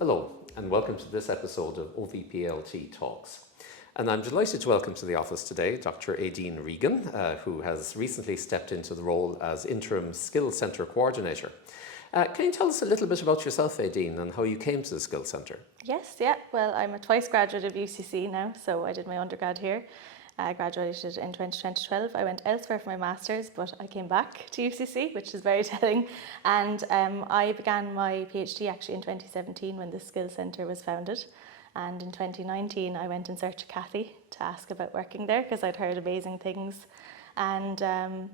Hello, and welcome to this episode of OVPLT Talks. And I'm delighted to welcome to the office today Dr. Éadaoin Regan, who has recently stepped into the role as Interim Skills Centre Coordinator. Can you tell us a little bit about yourself, Éadaoin, and how you came to the Skills Centre? Yes, yeah. Well, I'm a twice graduate of UCC now, so I did my undergrad here. I graduated in 2012. I went elsewhere for my master's, but I came back to UCC, which is very telling. And I began my PhD actually in 2017 when the Skills Centre was founded. And in 2019, I went in search of Kathy to ask about working there because I'd heard amazing things. And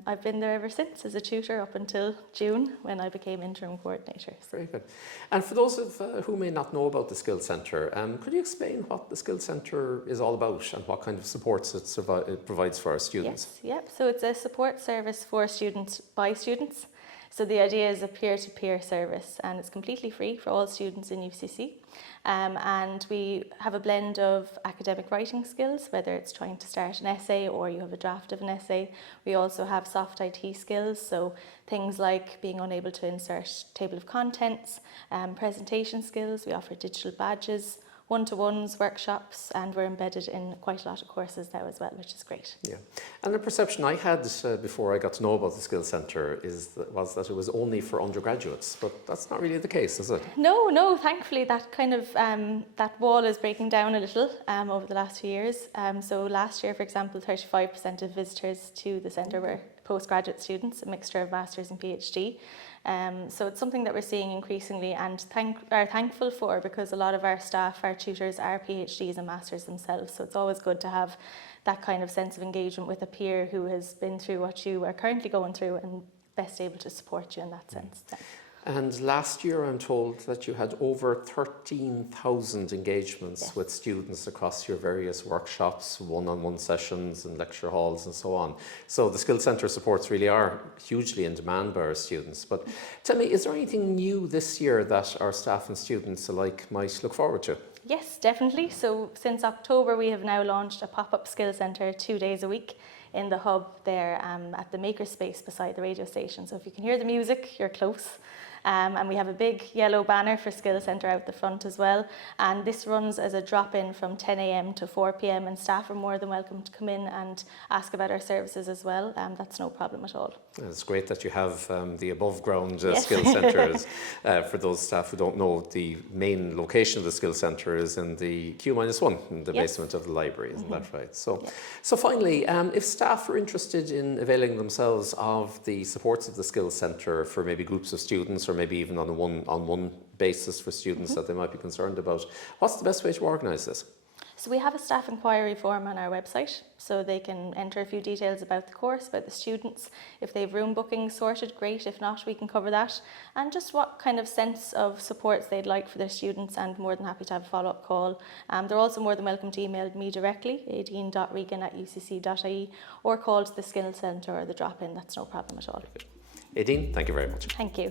I've been there ever since as a tutor up until June when I became Interim Coordinator. Very good. And for those of who may not know about the Skills Centre, could you explain what the Skills Centre is all about and what kind of supports it provides for our students? Yes, yep. So it's a support service for students by students. So the idea is a peer-to-peer service, and it's completely free for all students in UCC. And we have a blend of academic writing skills, whether it's trying to start an essay or you have a draft of an essay. We also have soft IT skills, so things like being unable to insert table of contents, presentation skills. We offer digital badges, one-to-ones, workshops, and we're embedded in quite a lot of courses now as well, which is great. Yeah, and the perception I had before I got to know about the Skills Centre was that it was only for undergraduates, but that's not really the case, is it? No, thankfully that kind of, that wall is breaking down a little over the last few years. So last year, for example, 35% of visitors to the centre were postgraduate students, a mixture of masters and PhD. So it's something that we're seeing increasingly and are thankful for, because a lot of our staff, our tutors, are PhDs and masters themselves. So it's always good to have that kind of sense of engagement with a peer who has been through what you are currently going through and best able to support you in that sense. And last year I'm told that you had over 13,000 engagements with students across your various workshops, one-on-one sessions and lecture halls and so on. So the Skills Centre supports really are hugely in demand by our students. But tell me, is there anything new this year that our staff and students alike might look forward to? Yes, definitely. So since October we have now launched a pop-up Skills Centre 2 days a week in the hub there at the makerspace beside the radio station. So if you can hear the music, you're close. And we have a big yellow banner for Skills Centre out the front as well. And this runs as a drop-in from 10 a.m. to 4 p.m. and staff are more than welcome to come in and ask about our services as well. That's no problem at all. It's great that you have the above-ground Skills Centres. For those staff who don't know, the main location of the Skills Centre is in the Q-1 in the basement of the library, isn't that right? So, so finally, if staff are interested in availing themselves of the supports of the Skills Centre for maybe groups of students or maybe even on a one-on-one basis for students that they might be concerned about, what's the best way to organise this? So we have a staff inquiry form on our website, so they can enter a few details about the course, about the students. If they have room bookings sorted, great. If not, we can cover that. And just what kind of sense of supports they'd like for their students, and more than happy to have a follow-up call. They're also more than welcome to email me directly, éadaoin.regan@ucc.ie, or call to the Skills Centre or the drop-in. That's no problem at all. Éadaoin, thank you very much. Thank you.